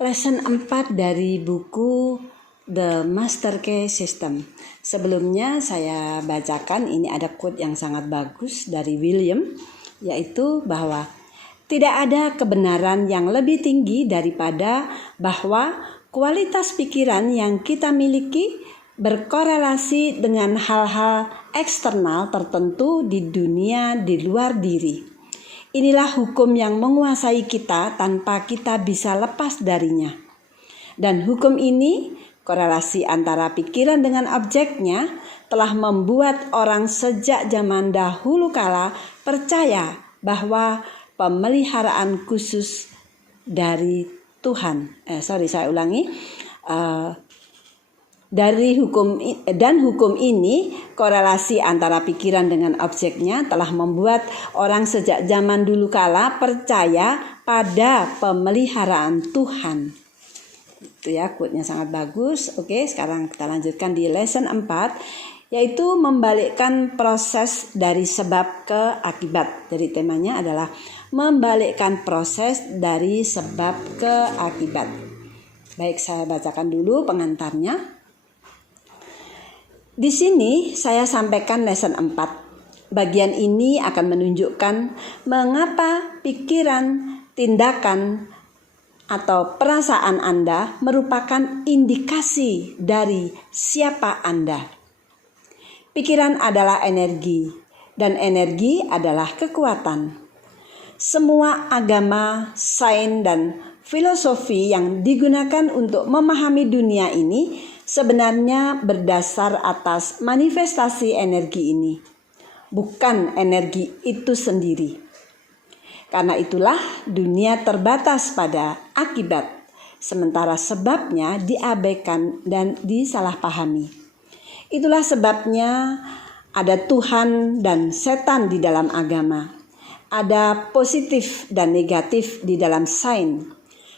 Lesson 4 dari buku The Master Key System. Sebelumnya saya bacakan, ini ada quote yang sangat bagus dari William, yaitu bahwa tidak ada kebenaran yang lebih tinggi daripada bahwa kualitas pikiran yang kita miliki berkorelasi dengan hal-hal eksternal tertentu di dunia di luar diri. Inilah hukum yang menguasai kita tanpa kita bisa lepas darinya. Dan hukum ini, korelasi antara pikiran dengan objeknya, telah membuat orang sejak zaman dahulu kala percaya bahwa pemeliharaan khusus dari Tuhan. Dari hukum ini, korelasi antara pikiran dengan objeknya telah membuat orang sejak zaman dulu kala percaya pada pemeliharaan Tuhan. Itu ya, quote-nya sangat bagus. Oke, sekarang kita lanjutkan di lesson 4, yaitu membalikkan proses dari sebab ke akibat. Jadi temanya adalah membalikkan proses dari sebab ke akibat. Baik, saya bacakan dulu pengantarnya. Di sini saya sampaikan lesson 4. Bagian ini akan menunjukkan mengapa pikiran, tindakan, atau perasaan Anda merupakan indikasi dari siapa Anda. Pikiran adalah energi, dan energi adalah kekuatan. Semua agama, sains, dan filosofi yang digunakan untuk memahami dunia ini sebenarnya berdasar atas manifestasi energi ini, bukan energi itu sendiri. Karena itulah dunia terbatas pada akibat, sementara sebabnya diabaikan dan disalahpahami. Itulah sebabnya ada Tuhan dan setan di dalam agama, ada positif dan negatif di dalam sains,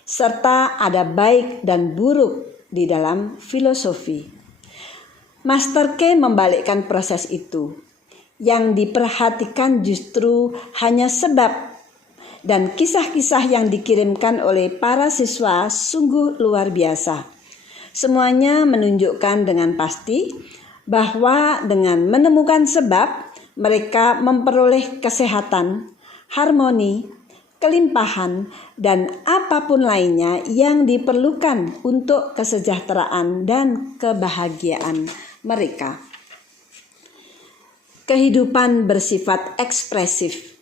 serta ada baik dan buruk di dalam filosofi. Master Key membalikkan proses itu. Yang diperhatikan justru hanya sebab, dan kisah-kisah yang dikirimkan oleh para siswa sungguh luar biasa. Semuanya menunjukkan dengan pasti bahwa dengan menemukan sebab, mereka memperoleh kesehatan, harmoni, kelimpahan, dan apapun lainnya yang diperlukan untuk kesejahteraan dan kebahagiaan mereka. Kehidupan bersifat ekspresif.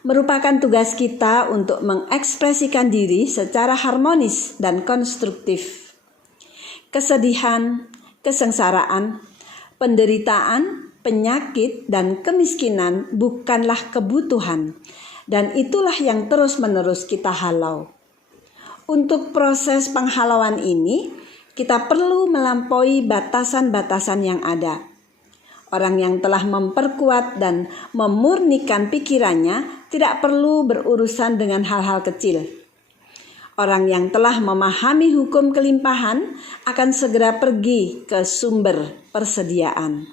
Merupakan tugas kita untuk mengekspresikan diri secara harmonis dan konstruktif. Kesedihan, kesengsaraan, penderitaan, penyakit, dan kemiskinan bukanlah kebutuhan, dan itulah yang terus-menerus kita halau. Untuk proses penghalauan ini, kita perlu melampaui batasan-batasan yang ada. Orang yang telah memperkuat dan memurnikan pikirannya tidak perlu berurusan dengan hal-hal kecil. Orang yang telah memahami hukum kelimpahan akan segera pergi ke sumber persediaan.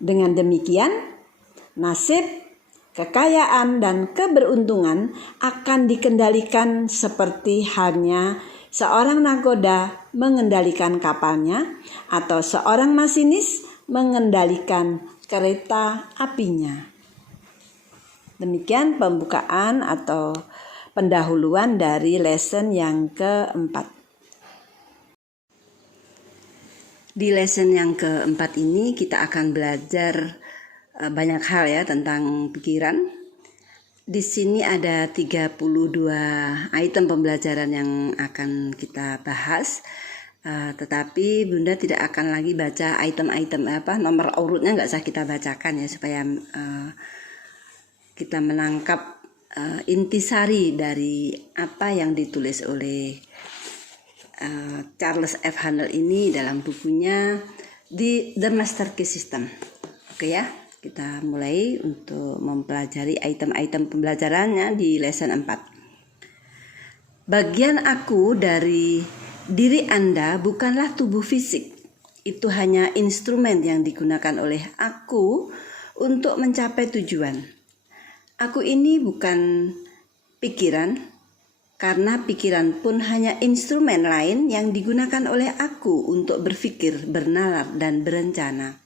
Dengan demikian, nasib, kekayaan, dan keberuntungan akan dikendalikan seperti halnya seorang nakoda mengendalikan kapalnya atau seorang masinis mengendalikan kereta apinya. Demikian pembukaan atau pendahuluan dari lesson yang keempat. Di lesson yang keempat ini kita akan belajar banyak hal ya tentang pikiran. Di sini ada 32 item pembelajaran yang akan kita bahas. Tetapi Bunda tidak akan lagi baca item-item nomor urutnya nggak usah kita bacakan ya, supaya kita menangkap intisari dari apa yang ditulis oleh Charles F. Haanel ini dalam bukunya The Master Key System. Oke ya, kita mulai untuk mempelajari item-item pembelajarannya di lesson 4. Bagian aku dari diri Anda bukanlah tubuh fisik. Itu hanya instrumen yang digunakan oleh aku untuk mencapai tujuan. Aku ini bukan pikiran, karena pikiran pun hanya instrumen lain yang digunakan oleh aku untuk berpikir, bernalar, dan berencana.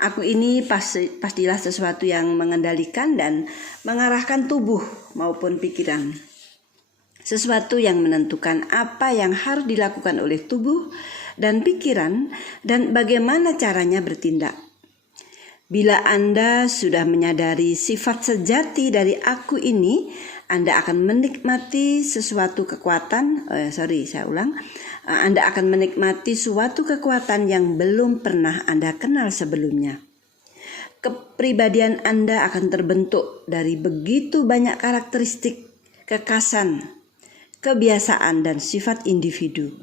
Aku ini pastilah sesuatu yang mengendalikan dan mengarahkan tubuh maupun pikiran. Sesuatu yang menentukan apa yang harus dilakukan oleh tubuh dan pikiran dan bagaimana caranya bertindak. Bila Anda sudah menyadari sifat sejati dari aku ini, Anda akan menikmati Anda akan menikmati suatu kekuatan yang belum pernah Anda kenal sebelumnya. Kepribadian Anda akan terbentuk dari begitu banyak karakteristik, kekhasan, kebiasaan, dan sifat individu.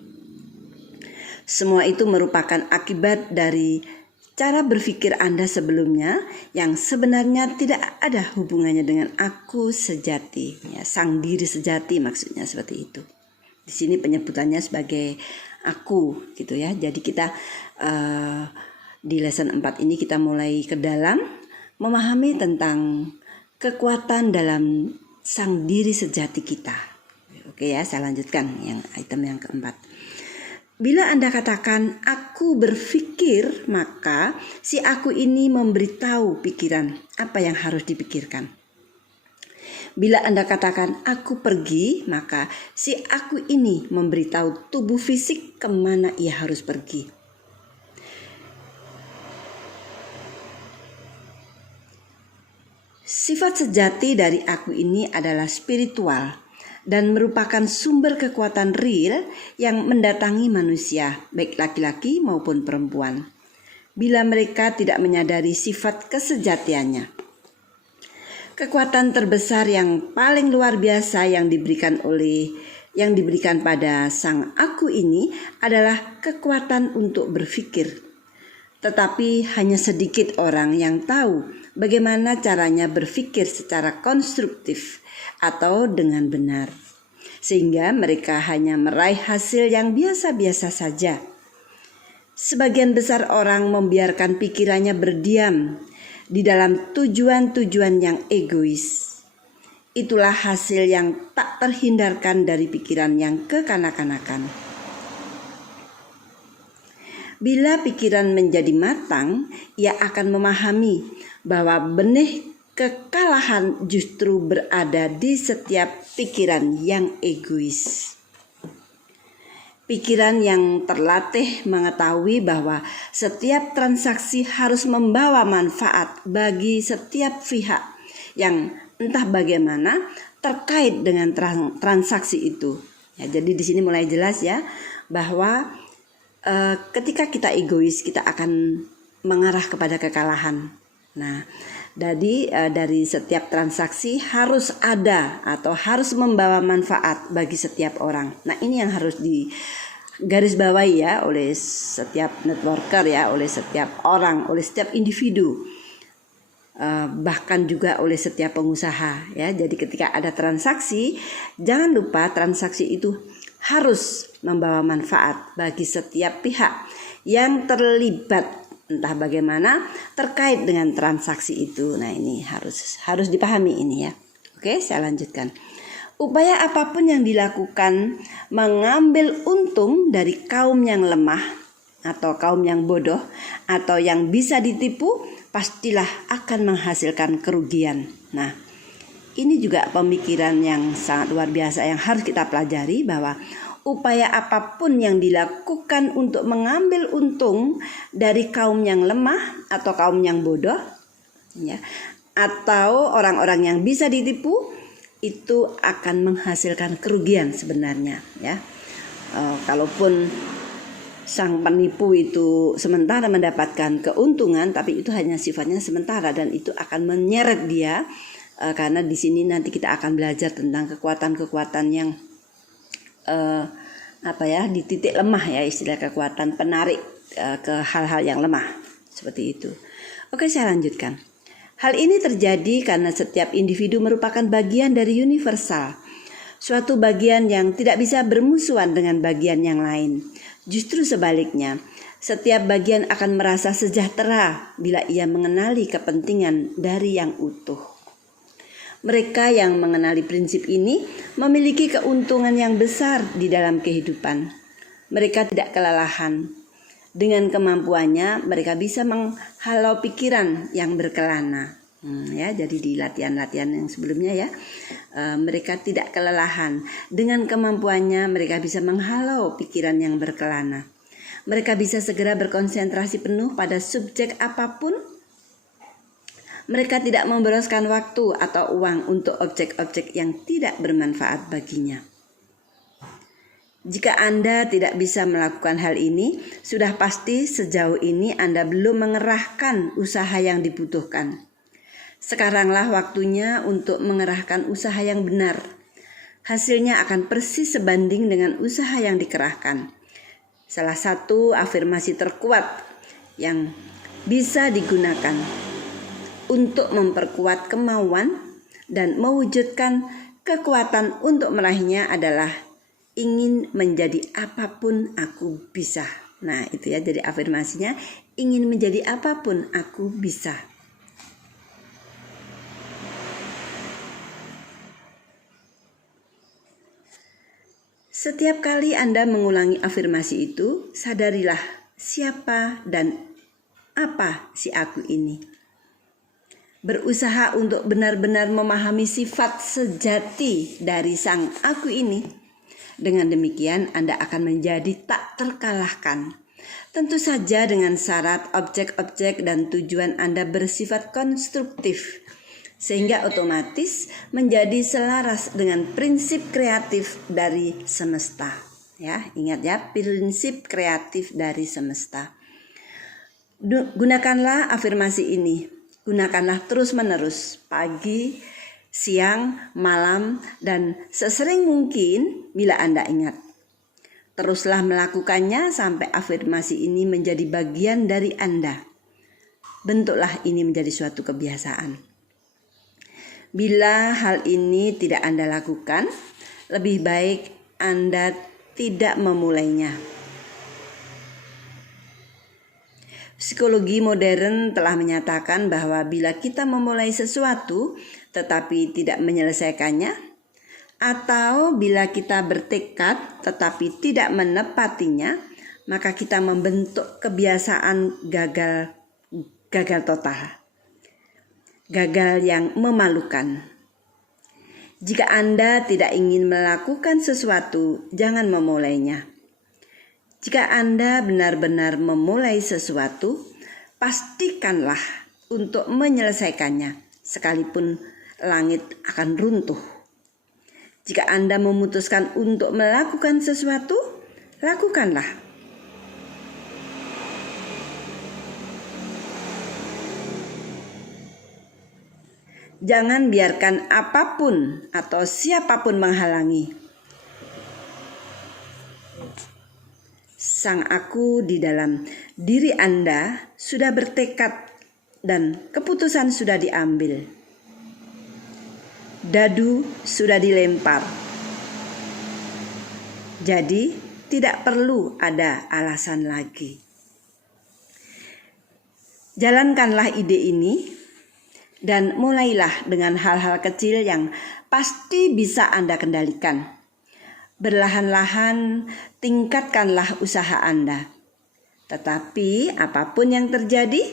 Semua itu merupakan akibat dari cara berpikir Anda sebelumnya yang sebenarnya tidak ada hubungannya dengan aku sejati, ya, sang diri sejati maksudnya seperti itu. Di sini penyebutannya sebagai aku gitu ya. Jadi kita di lesson 4 ini kita mulai ke dalam memahami tentang kekuatan dalam sang diri sejati kita. Oke ya, saya lanjutkan yang item yang keempat. Bila Anda katakan aku berpikir, maka si aku ini memberitahu pikiran apa yang harus dipikirkan. Bila Anda katakan aku pergi, maka si aku ini memberitahu tubuh fisik kemana ia harus pergi. Sifat sejati dari aku ini adalah spiritual dan merupakan sumber kekuatan real yang mendatangi manusia, baik laki-laki maupun perempuan, bila mereka tidak menyadari sifat kesejatiannya. Kekuatan terbesar yang paling luar biasa yang diberikan pada sang aku ini adalah kekuatan untuk berpikir. Tetapi hanya sedikit orang yang tahu bagaimana caranya berpikir secara konstruktif atau dengan benar, sehingga mereka hanya meraih hasil yang biasa-biasa saja. Sebagian besar orang membiarkan pikirannya berdiam di dalam tujuan-tujuan yang egois. Itulah hasil yang tak terhindarkan dari pikiran yang kekanak-kanakan. Bila pikiran menjadi matang, ia akan memahami bahwa benih kekalahan justru berada di setiap pikiran yang egois. Pikiran yang terlatih mengetahui bahwa setiap transaksi harus membawa manfaat bagi setiap pihak yang entah bagaimana terkait dengan transaksi itu. Ya, jadi di sini mulai jelas ya bahwa ketika kita egois kita akan mengarah kepada kekalahan. Nah, jadi dari setiap transaksi harus ada atau harus membawa manfaat bagi setiap orang. Nah, ini yang harus digarisbawahi ya oleh setiap networker ya, oleh setiap orang, oleh setiap individu, bahkan juga oleh setiap pengusaha ya. Jadi ketika ada transaksi, jangan lupa transaksi itu harus membawa manfaat bagi setiap pihak yang terlibat entah bagaimana terkait dengan transaksi itu. Nah, ini harus dipahami ini ya. Oke, saya lanjutkan. Upaya apapun yang dilakukan mengambil untung dari kaum yang lemah atau kaum yang bodoh atau yang bisa ditipu pastilah akan menghasilkan kerugian. Nah, ini juga pemikiran yang sangat luar biasa yang harus kita pelajari, bahwa upaya apapun yang dilakukan untuk mengambil untung dari kaum yang lemah atau kaum yang bodoh ya, atau orang-orang yang bisa ditipu, itu akan menghasilkan kerugian sebenarnya ya. Kalaupun sang penipu itu sementara mendapatkan keuntungan, tapi itu hanya sifatnya sementara dan itu akan menyeret dia, karena di sini nanti kita akan belajar tentang kekuatan-kekuatan yang di titik lemah ya, istilah kekuatan penarik ke hal-hal yang lemah seperti itu. Oke, saya lanjutkan. Hal ini terjadi karena setiap individu merupakan bagian dari universal, suatu bagian yang tidak bisa bermusuhan dengan bagian yang lain. Justru sebaliknya, setiap bagian akan merasa sejahtera bila ia mengenali kepentingan dari yang utuh. Mereka yang mengenali prinsip ini memiliki keuntungan yang besar di dalam kehidupan. Mereka tidak kelelahan. Dengan kemampuannya mereka bisa menghalau pikiran yang berkelana. Jadi di latihan-latihan yang sebelumnya mereka tidak kelelahan. Dengan kemampuannya mereka bisa menghalau pikiran yang berkelana. Mereka bisa segera berkonsentrasi penuh pada subjek apapun. Mereka tidak memboroskan waktu atau uang untuk objek-objek yang tidak bermanfaat baginya. Jika Anda tidak bisa melakukan hal ini, sudah pasti sejauh ini Anda belum mengerahkan usaha yang dibutuhkan. Sekaranglah waktunya untuk mengerahkan usaha yang benar. Hasilnya akan persis sebanding dengan usaha yang dikerahkan. Salah satu afirmasi terkuat yang bisa digunakan untuk memperkuat kemauan dan mewujudkan kekuatan untuk meraihnya adalah ingin menjadi apapun aku bisa. Nah itu jadi afirmasinya, ingin menjadi apapun aku bisa. Setiap kali Anda mengulangi afirmasi itu, sadarilah siapa dan apa si aku ini. Berusaha untuk benar-benar memahami sifat sejati dari sang aku ini. Dengan demikian Anda akan menjadi tak terkalahkan. Tentu saja dengan syarat objek-objek dan tujuan Anda bersifat konstruktif, sehingga otomatis menjadi selaras dengan prinsip kreatif dari semesta. Ingat prinsip kreatif dari semesta. Gunakanlah afirmasi ini. Gunakanlah terus-menerus, pagi, siang, malam, dan sesering mungkin bila Anda ingat. Teruslah melakukannya sampai afirmasi ini menjadi bagian dari Anda. Bentuklah ini menjadi suatu kebiasaan. Bila hal ini tidak Anda lakukan, lebih baik Anda tidak memulainya. Psikologi modern telah menyatakan bahwa bila kita memulai sesuatu tetapi tidak menyelesaikannya, atau bila kita bertekad tetapi tidak menepatinya, maka kita membentuk kebiasaan gagal total. Gagal yang memalukan. Jika Anda tidak ingin melakukan sesuatu, jangan memulainya. Jika Anda benar-benar memulai sesuatu, pastikanlah untuk menyelesaikannya, sekalipun langit akan runtuh. Jika Anda memutuskan untuk melakukan sesuatu, lakukanlah. Jangan biarkan apapun atau siapapun menghalangi. Sang aku di dalam diri Anda sudah bertekad dan keputusan sudah diambil. Dadu sudah dilempar. Jadi tidak perlu ada alasan lagi. Jalankanlah ide ini dan mulailah dengan hal-hal kecil yang pasti bisa Anda kendalikan. Berlahan-lahan tingkatkanlah usaha Anda. Tetapi apapun yang terjadi,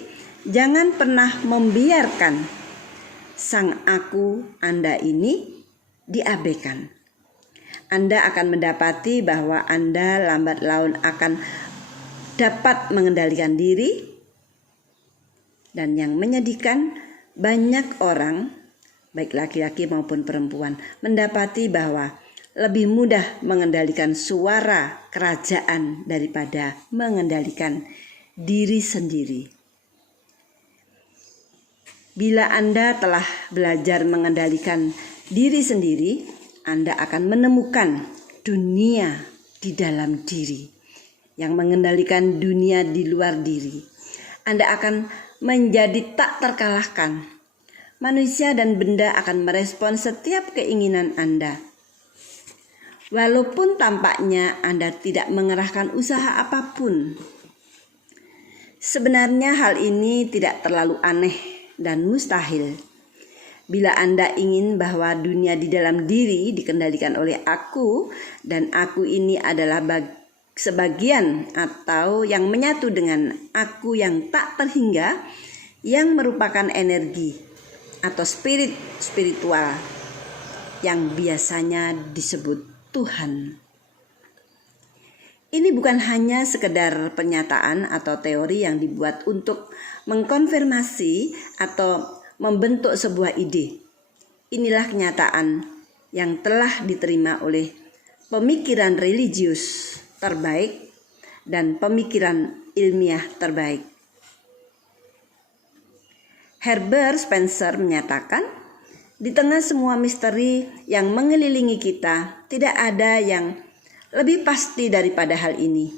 jangan pernah membiarkan sang aku Anda ini diabaikan. Anda akan mendapati bahwa Anda lambat laun akan dapat mengendalikan diri. Dan yang menyedihkan, banyak orang, baik laki-laki maupun perempuan, mendapati bahwa lebih mudah mengendalikan suara kerajaan daripada mengendalikan diri sendiri. Bila Anda telah belajar mengendalikan diri sendiri, Anda akan menemukan dunia di dalam diri yang mengendalikan dunia di luar diri. Anda akan menjadi tak terkalahkan. Manusia dan benda akan merespon setiap keinginan Anda. Walaupun tampaknya Anda tidak mengerahkan usaha apapun. Sebenarnya hal ini tidak terlalu aneh dan mustahil. Bila Anda ingin bahwa dunia di dalam diri dikendalikan oleh aku, dan aku ini adalah sebagian atau yang menyatu dengan aku yang tak terhingga, yang merupakan energi atau spiritual yang biasanya disebut Tuhan. Ini bukan hanya sekedar pernyataan atau teori yang dibuat untuk mengkonfirmasi atau membentuk sebuah ide. Inilah kenyataan yang telah diterima oleh pemikiran religius terbaik dan pemikiran ilmiah terbaik. Herbert Spencer menyatakan, di tengah semua misteri yang mengelilingi kita, tidak ada yang lebih pasti daripada hal ini,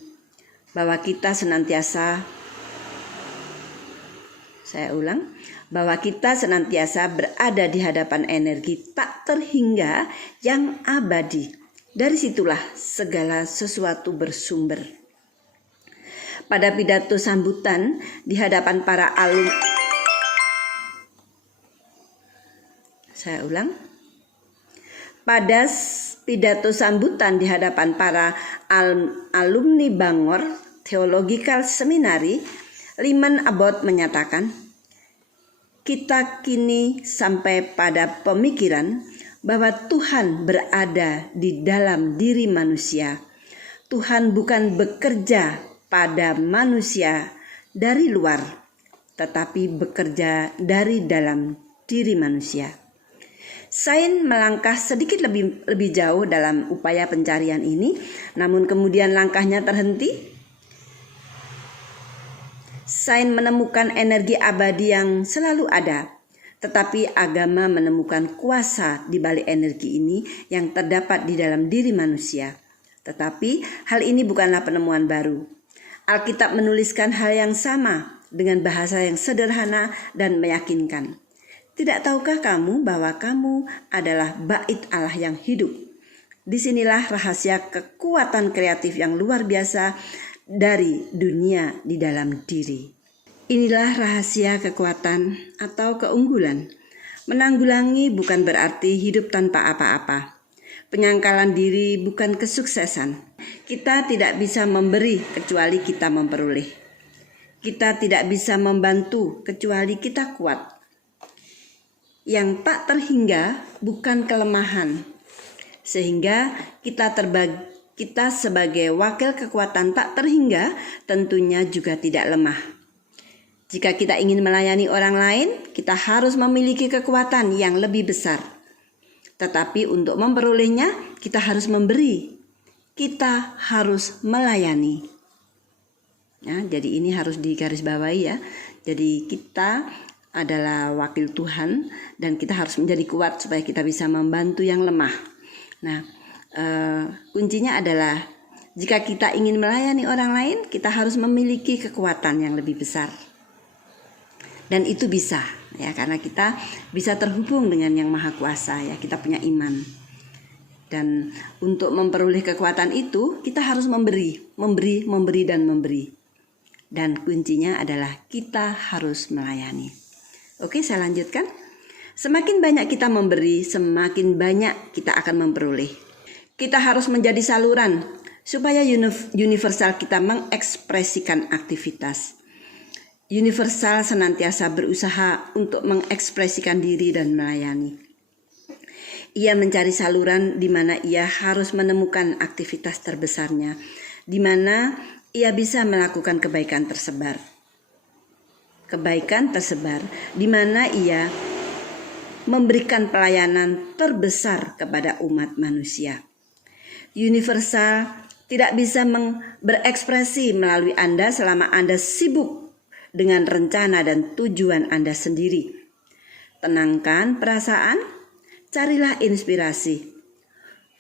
bahwa kita senantiasa berada di hadapan energi tak terhingga yang abadi. Dari situlah segala sesuatu bersumber. Pada pidato sambutan di hadapan para Pada pidato sambutan di hadapan para alumni Bangor Theological Seminary, Lyman Abbott menyatakan, kita kini sampai pada pemikiran bahwa Tuhan berada di dalam diri manusia. Tuhan bukan bekerja pada manusia dari luar, tetapi bekerja dari dalam diri manusia. Sains melangkah sedikit lebih jauh dalam upaya pencarian ini, namun kemudian langkahnya terhenti. Sains menemukan energi abadi yang selalu ada, tetapi agama menemukan kuasa di balik energi ini yang terdapat di dalam diri manusia. Tetapi hal ini bukanlah penemuan baru. Alkitab menuliskan hal yang sama dengan bahasa yang sederhana dan meyakinkan. Tidak tahukah kamu bahwa kamu adalah bait Allah yang hidup? Disinilah rahasia kekuatan kreatif yang luar biasa dari dunia di dalam diri. Inilah rahasia kekuatan atau keunggulan. Menanggulangi bukan berarti hidup tanpa apa-apa. Penyangkalan diri bukan kesuksesan. Kita tidak bisa memberi kecuali kita memperoleh. Kita tidak bisa membantu kecuali kita kuat. Yang tak terhingga bukan kelemahan, sehingga kita sebagai wakil kekuatan tak terhingga tentunya juga tidak lemah. Jika kita ingin melayani orang lain, kita harus memiliki kekuatan yang lebih besar. Tetapi untuk memperolehnya, kita harus memberi. Kita harus melayani. Ya, jadi ini harus digarisbawahi ya. Jadi kita adalah wakil Tuhan dan kita harus menjadi kuat supaya kita bisa membantu yang lemah. Nah, kuncinya adalah jika kita ingin melayani orang lain, kita harus memiliki kekuatan yang lebih besar. Dan itu bisa ya, karena kita bisa terhubung dengan Yang Maha Kuasa ya, kita punya iman. Dan untuk memperoleh kekuatan itu, kita harus memberi. Dan kuncinya adalah kita harus melayani. Oke, saya lanjutkan. Semakin banyak kita memberi, semakin banyak kita akan memperoleh. Kita harus menjadi saluran supaya universal kita mengekspresikan aktivitas. Universal senantiasa berusaha untuk mengekspresikan diri dan melayani. Ia mencari saluran di mana ia harus menemukan aktivitas terbesarnya, di mana ia bisa melakukan kebaikan tersebar di mana ia memberikan pelayanan terbesar kepada umat manusia. Universal tidak bisa berekspresi melalui Anda selama Anda sibuk dengan rencana dan tujuan Anda sendiri. Tenangkan perasaan, carilah inspirasi.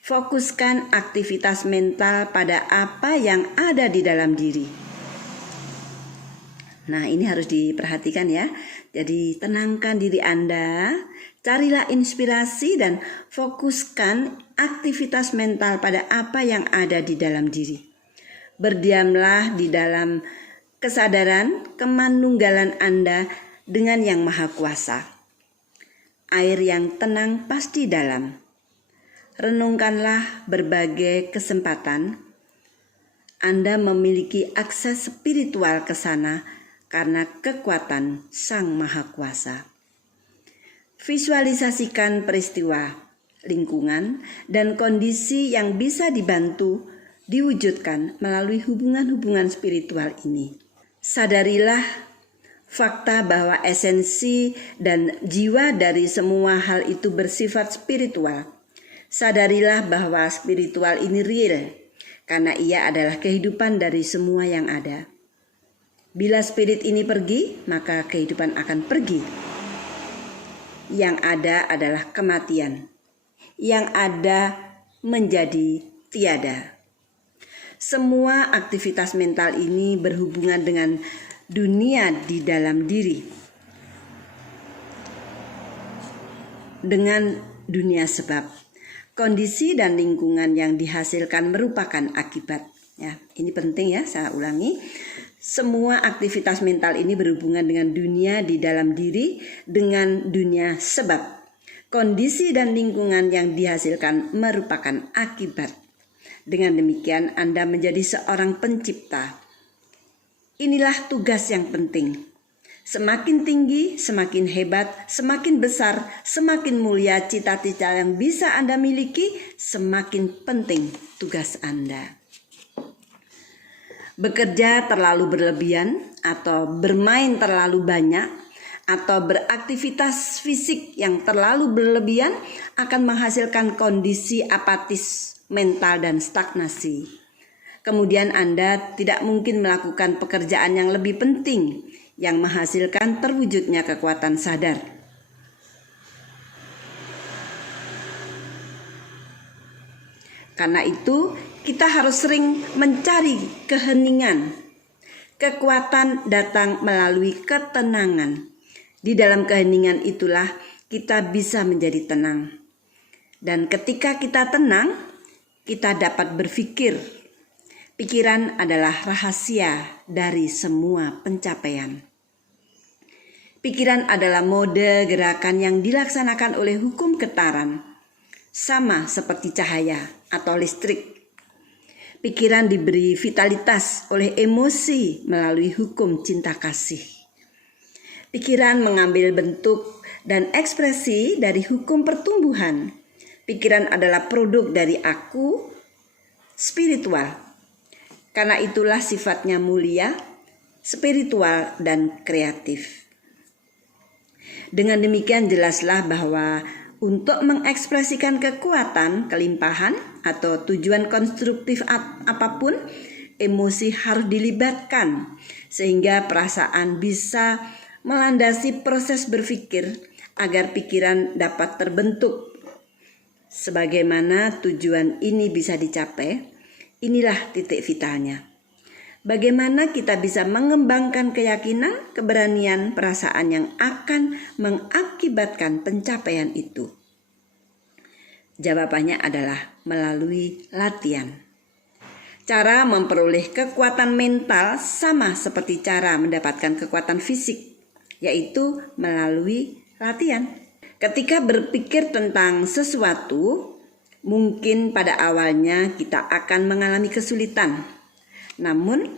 Fokuskan aktivitas mental pada apa yang ada di dalam diri. Nah, ini harus diperhatikan ya. Jadi tenangkan diri Anda, carilah inspirasi dan fokuskan aktivitas mental pada apa yang ada di dalam diri. Berdiamlah di dalam kesadaran kemanunggalan Anda dengan Yang Maha Kuasa. air yang tenang pasti dalam. Renungkanlah berbagai kesempatan Anda memiliki akses spiritual ke sana karena kekuatan Sang Maha Kuasa. Visualisasikan peristiwa, lingkungan, dan kondisi yang bisa dibantu diwujudkan melalui hubungan-hubungan spiritual ini. Sadarilah fakta bahwa esensi dan jiwa dari semua hal itu bersifat spiritual. Sadarilah bahwa spiritual ini real, karena ia adalah kehidupan dari semua yang ada. Bila spirit ini pergi, maka kehidupan akan pergi. Yang ada adalah kematian. Yang ada menjadi tiada. Semua aktivitas mental ini berhubungan dengan dunia di dalam diri. Dengan dunia sebab. Kondisi dan lingkungan yang dihasilkan merupakan akibat. Ya, ini penting ya, saya ulangi. Semua aktivitas mental ini berhubungan dengan dunia di dalam diri, dengan dunia sebab. Kondisi dan lingkungan yang dihasilkan merupakan akibat. Dengan demikian Anda menjadi seorang pencipta. Inilah tugas yang penting. Semakin tinggi, semakin hebat, semakin besar, semakin mulia cita-cita yang bisa Anda miliki, semakin penting tugas Anda. Bekerja terlalu berlebihan atau bermain terlalu banyak atau beraktivitas fisik yang terlalu berlebihan akan menghasilkan kondisi apatis, mental, dan stagnasi. Kemudian Anda tidak mungkin melakukan pekerjaan yang lebih penting yang menghasilkan terwujudnya kekuatan sadar. Karena itu, kita harus sering mencari keheningan. Kekuatan datang melalui ketenangan. Di dalam keheningan itulah kita bisa menjadi tenang. Dan ketika kita tenang, kita dapat berpikir. Pikiran adalah rahasia dari semua pencapaian. Pikiran adalah mode gerakan yang dilaksanakan oleh hukum getaran, sama seperti cahaya atau listrik. Pikiran diberi vitalitas oleh emosi melalui hukum cinta kasih. Pikiran mengambil bentuk dan ekspresi dari hukum pertumbuhan. Pikiran adalah produk dari aku spiritual. Karena itulah sifatnya mulia, spiritual, dan kreatif. Dengan demikian jelaslah bahwa untuk mengekspresikan kekuatan, kelimpahan, atau tujuan konstruktif apapun, emosi harus dilibatkan sehingga perasaan bisa melandasi proses berpikir agar pikiran dapat terbentuk. Sebagaimana tujuan ini bisa dicapai, inilah titik vitalnya. Bagaimana kita bisa mengembangkan keyakinan, keberanian, perasaan yang akan mengakibatkan pencapaian itu? Jawabannya adalah melalui latihan. Cara memperoleh kekuatan mental sama seperti cara mendapatkan kekuatan fisik, yaitu melalui latihan. Ketika berpikir tentang sesuatu, mungkin pada awalnya kita akan mengalami kesulitan. Namun,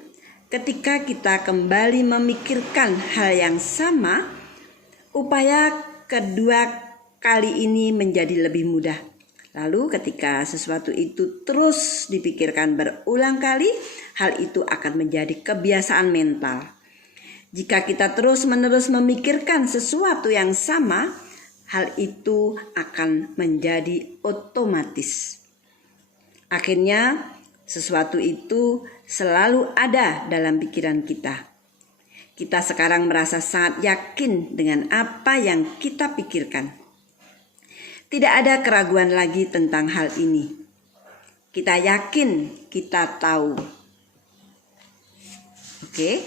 ketika kita kembali memikirkan hal yang sama, upaya kedua kali ini menjadi lebih mudah. Lalu ketika sesuatu itu terus dipikirkan berulang kali, hal itu akan menjadi kebiasaan mental. Jika kita terus-menerus memikirkan sesuatu yang sama, hal itu akan menjadi otomatis. Akhirnya, sesuatu itu selalu ada dalam pikiran kita. Kita sekarang merasa sangat yakin dengan apa yang kita pikirkan. Tidak ada keraguan lagi tentang hal ini. Kita yakin, kita tahu. Oke,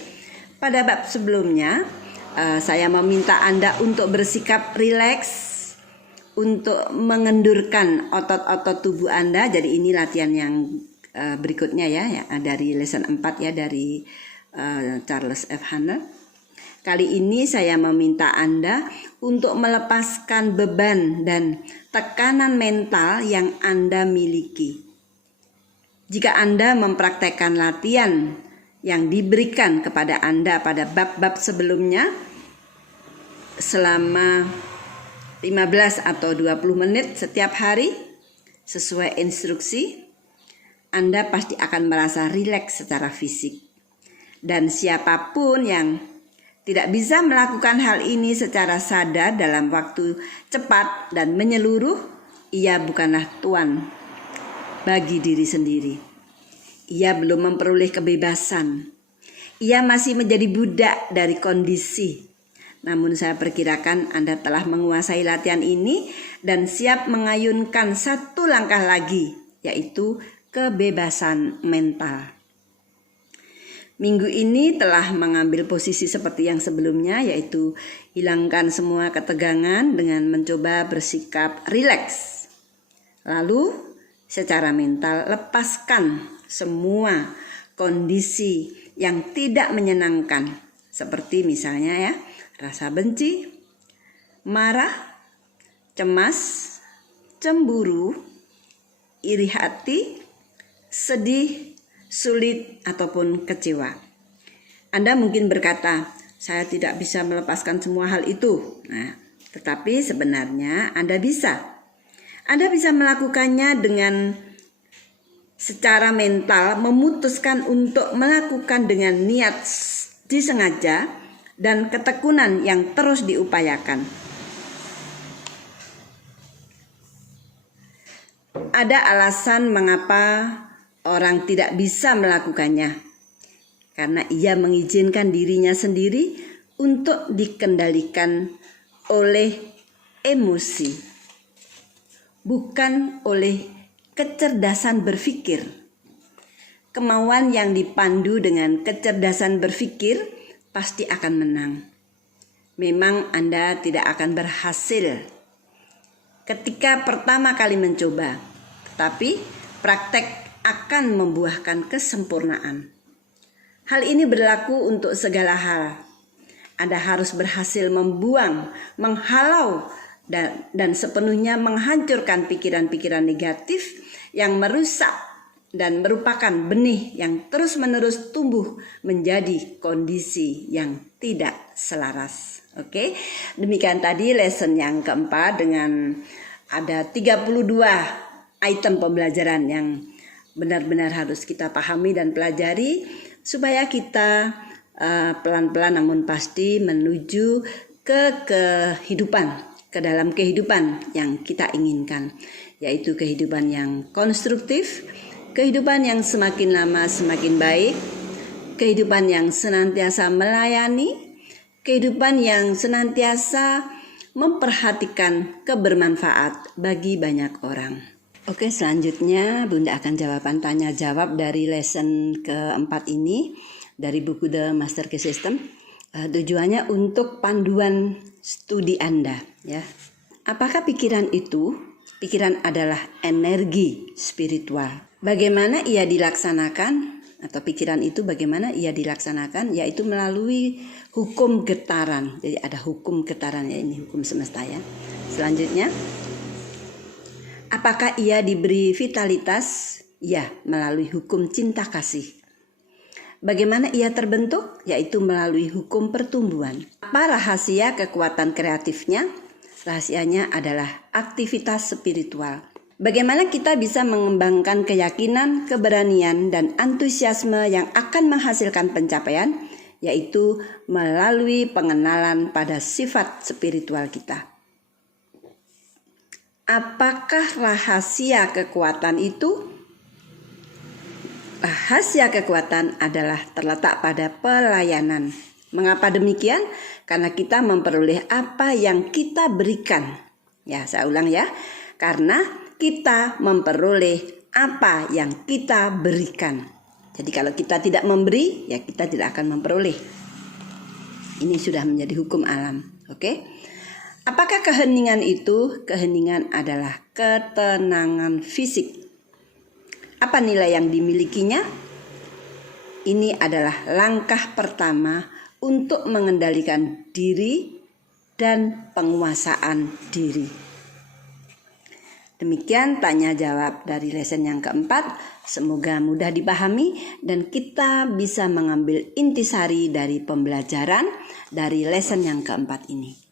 pada bab sebelumnya saya meminta Anda untuk bersikap rileks, untuk mengendurkan otot-otot tubuh Anda. Jadi ini latihan yang berikutnya ya dari lesson 4 ya dari Charles F. Haanel. Kali ini saya meminta Anda untuk melepaskan beban dan tekanan mental yang Anda miliki. Jika Anda mempraktekkan latihan yang diberikan kepada Anda pada bab-bab sebelumnya selama 15 atau 20 menit setiap hari sesuai instruksi, Anda pasti akan merasa rileks secara fisik. Dan siapapun yang tidak bisa melakukan hal ini secara sadar dalam waktu cepat dan menyeluruh, ia bukanlah tuan bagi diri sendiri. Ia belum memperoleh kebebasan. Ia masih menjadi budak dari kondisi. Namun saya perkirakan Anda telah menguasai latihan ini dan siap mengayunkan satu langkah lagi, yaitu kebebasan mental. Minggu ini telah mengambil posisi seperti yang sebelumnya, yaitu hilangkan semua ketegangan dengan mencoba bersikap rileks. Lalu secara mental lepaskan semua kondisi yang tidak menyenangkan, seperti misalnya rasa benci, marah, cemas, cemburu, iri hati, sedih, sulit ataupun kecewa. Anda mungkin berkata, saya tidak bisa melepaskan semua hal itu. Nah, tetapi sebenarnya Anda bisa. Anda bisa melakukannya dengan secara mental, memutuskan untuk melakukan dengan niat disengaja dan ketekunan yang terus diupayakan. Ada alasan mengapa orang tidak bisa melakukannya, karena ia mengizinkan dirinya sendiri untuk dikendalikan oleh emosi, bukan oleh kecerdasan berpikir. Kemauan yang dipandu dengan kecerdasan berpikir pasti akan menang. Memang Anda tidak akan berhasil ketika pertama kali mencoba, tetapi praktek akan membuahkan kesempurnaan. Hal ini berlaku untuk segala hal. Anda harus berhasil membuang, menghalau, dan sepenuhnya menghancurkan pikiran-pikiran negatif yang merusak dan merupakan benih yang terus-menerus tumbuh menjadi kondisi yang tidak selaras. Oke, demikian tadi lesson yang keempat dengan ada 32 item pembelajaran yang benar-benar harus kita pahami dan pelajari supaya kita pelan-pelan namun pasti menuju ke kehidupan, ke dalam kehidupan yang kita inginkan, yaitu kehidupan yang konstruktif, kehidupan yang semakin lama semakin baik, kehidupan yang senantiasa melayani, kehidupan yang senantiasa memperhatikan kebermanfaat bagi banyak orang. Oke, selanjutnya Bunda akan jawaban tanya jawab dari lesson keempat ini dari buku The Master Key System. Tujuannya untuk panduan studi Anda, ya. Apakah pikiran itu? Pikiran adalah energi spiritual. Bagaimana ia dilaksanakan? Atau pikiran itu bagaimana ia dilaksanakan? Yaitu melalui hukum getaran. Jadi ada hukum getaran, ya, ini hukum semesta, ya. Selanjutnya, apakah ia diberi vitalitas? Ya, melalui hukum cinta kasih. Bagaimana ia terbentuk? Yaitu melalui hukum pertumbuhan. Apa rahasia kekuatan kreatifnya? Rahasianya adalah aktivitas spiritual. Bagaimana kita bisa mengembangkan keyakinan, keberanian, dan antusiasme yang akan menghasilkan pencapaian? Yaitu melalui pengenalan pada sifat spiritual kita. Apakah rahasia kekuatan itu? Rahasia kekuatan adalah terletak pada pelayanan. Mengapa demikian? Karena kita memperoleh apa yang kita berikan. Ya, saya ulang ya. Karena kita memperoleh apa yang kita berikan. Jadi kalau kita tidak memberi, ya kita tidak akan memperoleh. Ini sudah menjadi hukum alam. Oke? Apakah keheningan itu? Keheningan adalah ketenangan fisik. Apa nilai yang dimilikinya? Ini adalah langkah pertama untuk mengendalikan diri dan penguasaan diri. Demikian tanya jawab dari lesson yang keempat. Semoga mudah dipahami dan kita bisa mengambil intisari dari pembelajaran dari lesson yang keempat ini.